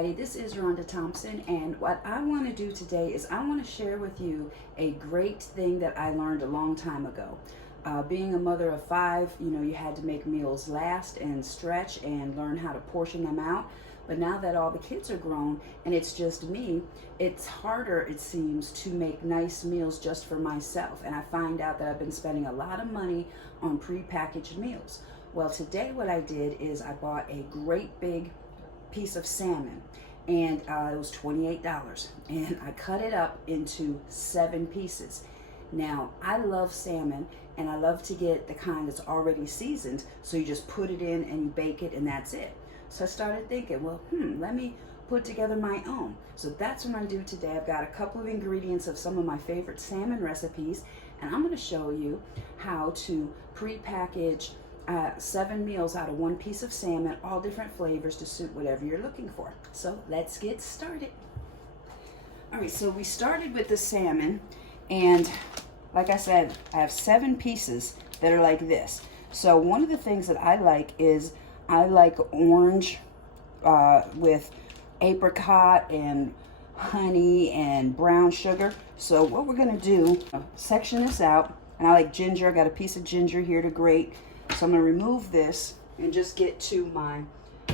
everybody, this is Rhonda Thompson, and what I want to do today is I want to share with you a great thing that I learned a long time ago. Being a mother of 5, you had to make meals last and stretch and learn how to portion them out. But now that all the kids are grown and it's just me, it's harder, it seems, to make nice meals just for myself. And I find out that I've been spending a lot of money on prepackaged meals. Well, today what I did is I bought a great big piece of salmon, and it was $28, and I cut it up into 7 pieces. Now, I love salmon, and I love to get the kind that's already seasoned, so you just put it in and you bake it and that's it. So I started thinking, well, let me put together my own. So that's what I'm gonna do today. I've got a couple of ingredients of some of my favorite salmon recipes, and I'm gonna show you how to pre-package 7 meals out of 1 piece of salmon, all different flavors to suit whatever you're looking for. So let's get started. All right, so we started with the salmon, and like I said, I have 7 pieces that are like this. So one of the things that I like is I like orange with apricot and honey and brown sugar. So what we're gonna do, section this out, and I like ginger. I got a piece of ginger here to grate. So I'm going to remove this and just get to my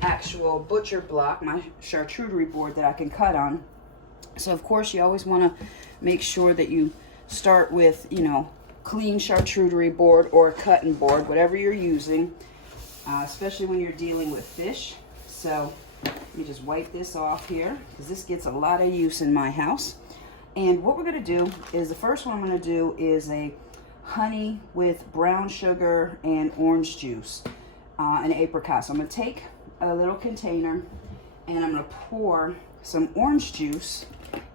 actual butcher block, my charcuterie board that I can cut on. So of course you always want to make sure that you start with, clean charcuterie board or cutting board, whatever you're using, especially when you're dealing with fish. So let me just wipe this off here, because this gets a lot of use in my house. And what we're going to do is, the first one I'm going to do is a honey with brown sugar and orange juice and apricot. So I'm going to take a little container and I'm going to pour some orange juice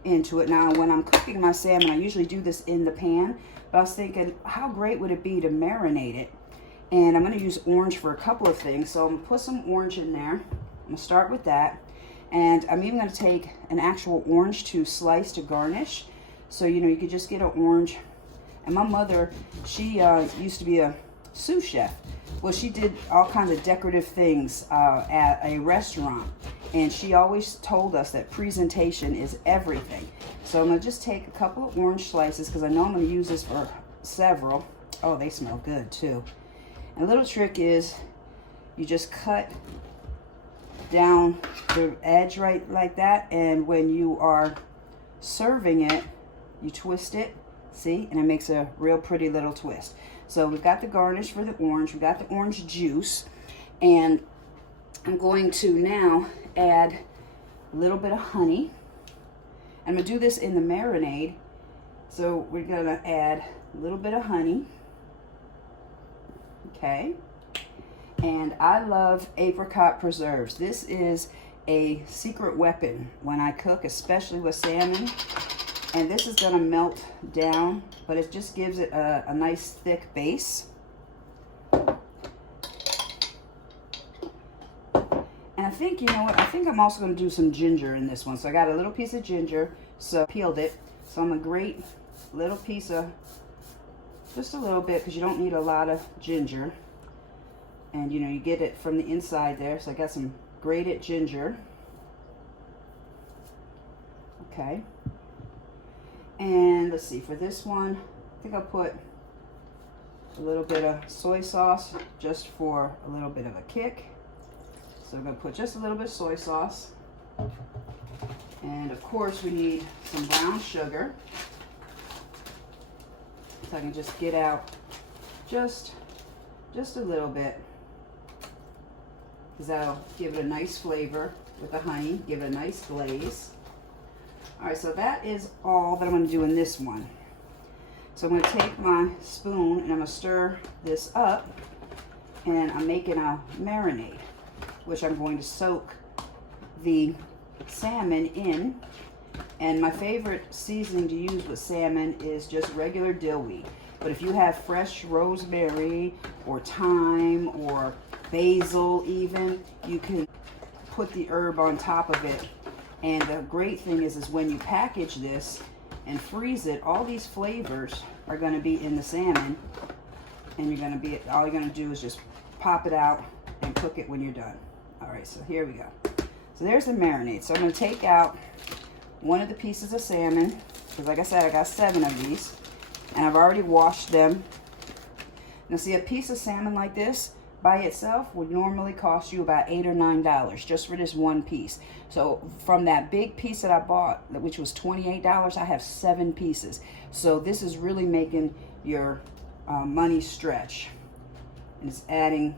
into it. Now when I'm cooking my salmon, I usually do this in the pan, but I was thinking how great would it be to marinate it, and I'm going to use orange for a couple of things. So I'm going to put some orange in there. I'm going to start with that, and I'm even going to take an actual orange to slice to garnish. So you could just get an orange. And my mother, she used to be a sous chef. Well, she did all kinds of decorative things at a restaurant. And she always told us that presentation is everything. So I'm going to just take a couple of orange slices, because I know I'm going to use this for several. Oh, they smell good too. And a little trick is you just cut down the edge right like that. And when you are serving it, you twist it. See, and it makes a real pretty little twist. So we've got the garnish for the orange, we've got the orange juice, and I'm going to now add a little bit of honey. I'm going to do this in the marinade, so we're going to add a little bit of honey. Okay, and I love apricot preserves. This is a secret weapon when I cook, especially with salmon. And this is going to melt down, but it just gives it a nice thick base. And I think, I think I'm also going to do some ginger in this one. So I got a little piece of ginger, so I peeled it. So I'm going to grate a little piece of, just a little bit, because you don't need a lot of ginger. And, you get it from the inside there. So I got some grated ginger. Okay. And let's see, for this one, I think I'll put a little bit of soy sauce just for a little bit of a kick. So I'm going to put just a little bit of soy sauce. And of course we need some brown sugar. So I can just get out just a little bit, because that'll give it a nice flavor with the honey, give it a nice glaze. All right, so that is all that I'm going to do in this one. So I'm going to take my spoon and I'm going to stir this up, and I'm making a marinade, which I'm going to soak the salmon in. And my favorite seasoning to use with salmon is just regular dill weed. But if you have fresh rosemary or thyme or basil even, you can put the herb on top of it. And the great thing is when you package this and freeze it, all these flavors are going to be in the salmon, and all you're going to do is just pop it out and cook it when you're done. All right, so here we go. So there's the marinade. So I'm going to take out one of the pieces of salmon, because like I said, I got 7 of these, and I've already washed them. Now see, a piece of salmon like this by itself would normally cost you about $8 or $9 just for this one piece. So from that big piece that I bought, which was $28, I have 7 pieces. So this is really making your money stretch, and it's adding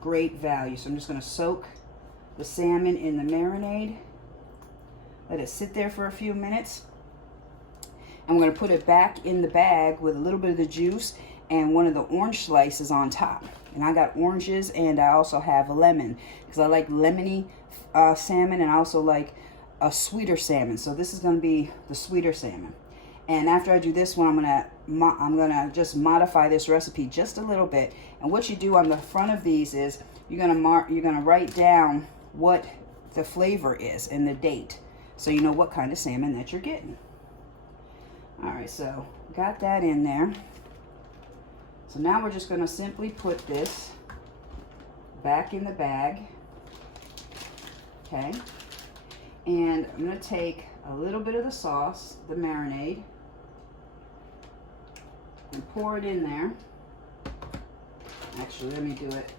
great value. So I'm just going to soak the salmon in the marinade, let it sit there for a few minutes. I'm going to put it back in the bag with a little bit of the juice and one of the orange slices on top. And I got oranges, and I also have a lemon because I like lemony salmon, and I also like a sweeter salmon. So this is going to be the sweeter salmon. And after I do this one, I'm gonna just modify this recipe just a little bit. And what you do on the front of these is you're gonna write down what the flavor is and the date, so you know what kind of salmon that you're getting. All right, so got that in there. So now we're just gonna simply put this back in the bag, okay? And I'm gonna take a little bit of the sauce, the marinade, and pour it in there. Actually, let me do it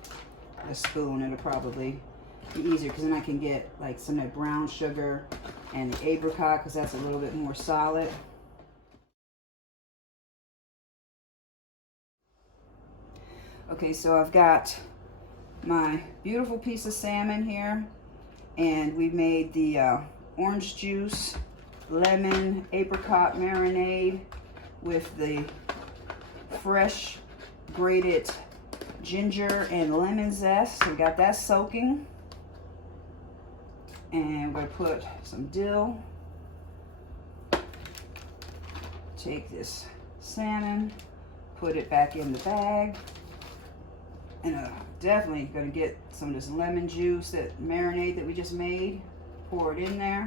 with a spoon. It'll probably be easier, because then I can get like some of that brown sugar and the apricot, because that's a little bit more solid. Okay, so I've got my beautiful piece of salmon here, and we made the orange juice, lemon, apricot marinade with the fresh grated ginger and lemon zest. So we got that soaking. And we're going to put some dill. Take this salmon, put it back in the bag. And definitely going to get some of this lemon juice, that marinade that we just made. Pour it in there.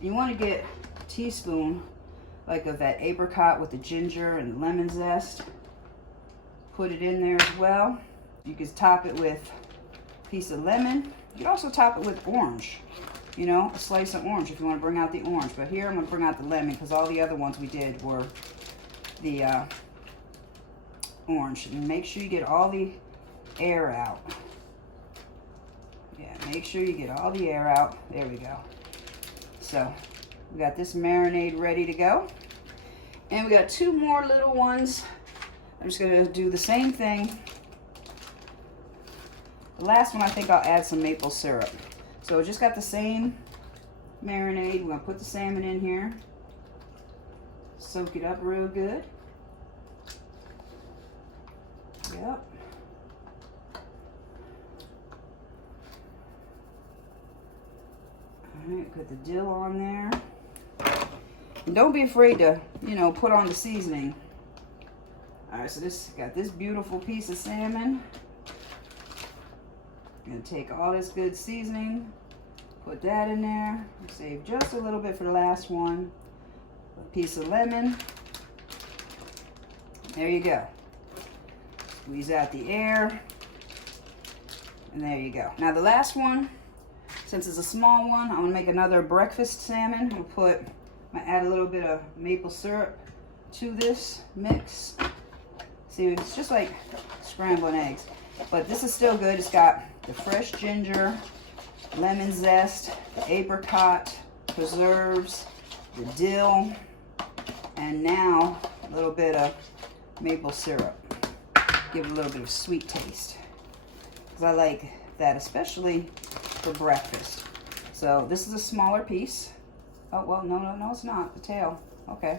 You want to get a teaspoon like of that apricot with the ginger and the lemon zest. Put it in there as well. You can top it with a piece of lemon. You can also top it with orange, you know, a slice of orange if you want to bring out the orange. But here I'm going to bring out the lemon, because all the other ones we did were the orange. And make sure you get all the air out. Yeah, make sure you get all the air out. There we go. So we got this marinade ready to go. And we got 2 more little ones. I'm just going to do the same thing. The last one, I think I'll add some maple syrup. So just got the same marinade. We're going to put the salmon in here. Soak it up real good. Yep. Alright, put the dill on there. And don't be afraid to, you know, put on the seasoning. Alright, so this got this beautiful piece of salmon. I'm going to take all this good seasoning, put that in there. Save just a little bit for the last one. A piece of lemon. There you go. Squeeze out the air. And there you go. Now the last one, since it's a small one, I'm going to make another breakfast salmon. I'm add a little bit of maple syrup to this mix. See, it's just like scrambling eggs. But this is still good. It's got the fresh ginger, lemon zest, the apricot, preserves, the dill, and now a little bit of maple syrup. Give it a little bit of sweet taste, because I like that, especially for breakfast. So this is a smaller piece. Oh, well, no, it's not. The tail. Okay.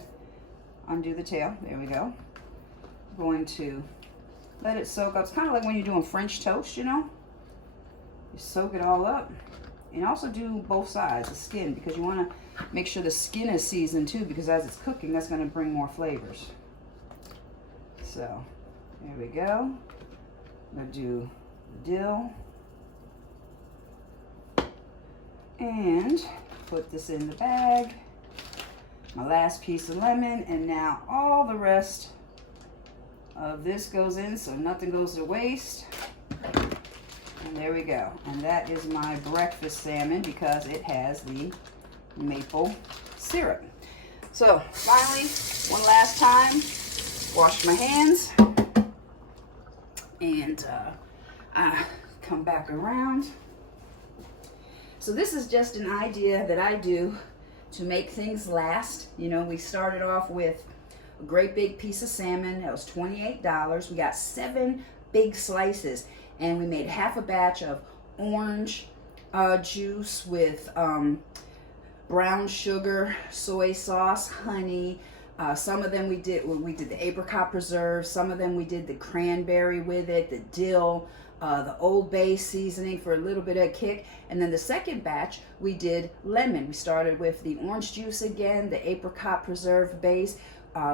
Undo the tail. There we go. Going to let it soak up. It's kind of like when you're doing French toast, you know? You soak it all up. And also do both sides, the skin, because you want to make sure the skin is seasoned too, because as it's cooking, that's going to bring more flavors. So, there we go. I'm going to do the dill. And put this in the bag. My last piece of lemon, and now all the rest of this goes in, so nothing goes to waste. And there we go. And that is my breakfast salmon because it has the maple syrup. So finally, one last time, wash my hands and I come back around. So this is just an idea that I do to make things last. You know, we started off with a great big piece of salmon. That was $28. We got 7 big slices, and we made half a batch of orange juice with brown sugar, soy sauce, honey. Some of them we did the apricot preserve. Some of them we did the cranberry with it, the dill, the Old Bay seasoning for a little bit of kick. And then the second batch we did lemon. We started with the orange juice again, the apricot preserve base,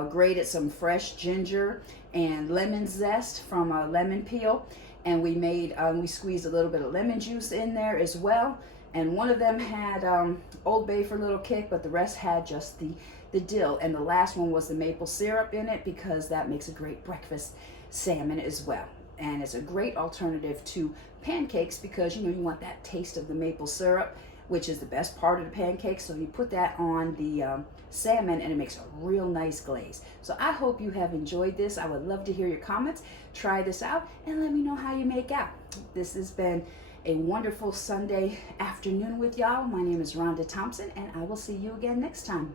grated some fresh ginger and lemon zest from a lemon peel. And we made, we squeezed a little bit of lemon juice in there as well. And one of them had Old Bay for a little kick, but the rest had just the dill. And the last one was the maple syrup in it because that makes a great breakfast salmon as well. And it's a great alternative to pancakes because, you know, you want that taste of the maple syrup, which is the best part of the pancake. So you put that on the salmon and it makes a real nice glaze. So I hope you have enjoyed this. I would love to hear your comments. Try this out and let me know how you make out. This has been a wonderful Sunday afternoon with y'all. My name is Rhonda Thompson and I will see you again next time.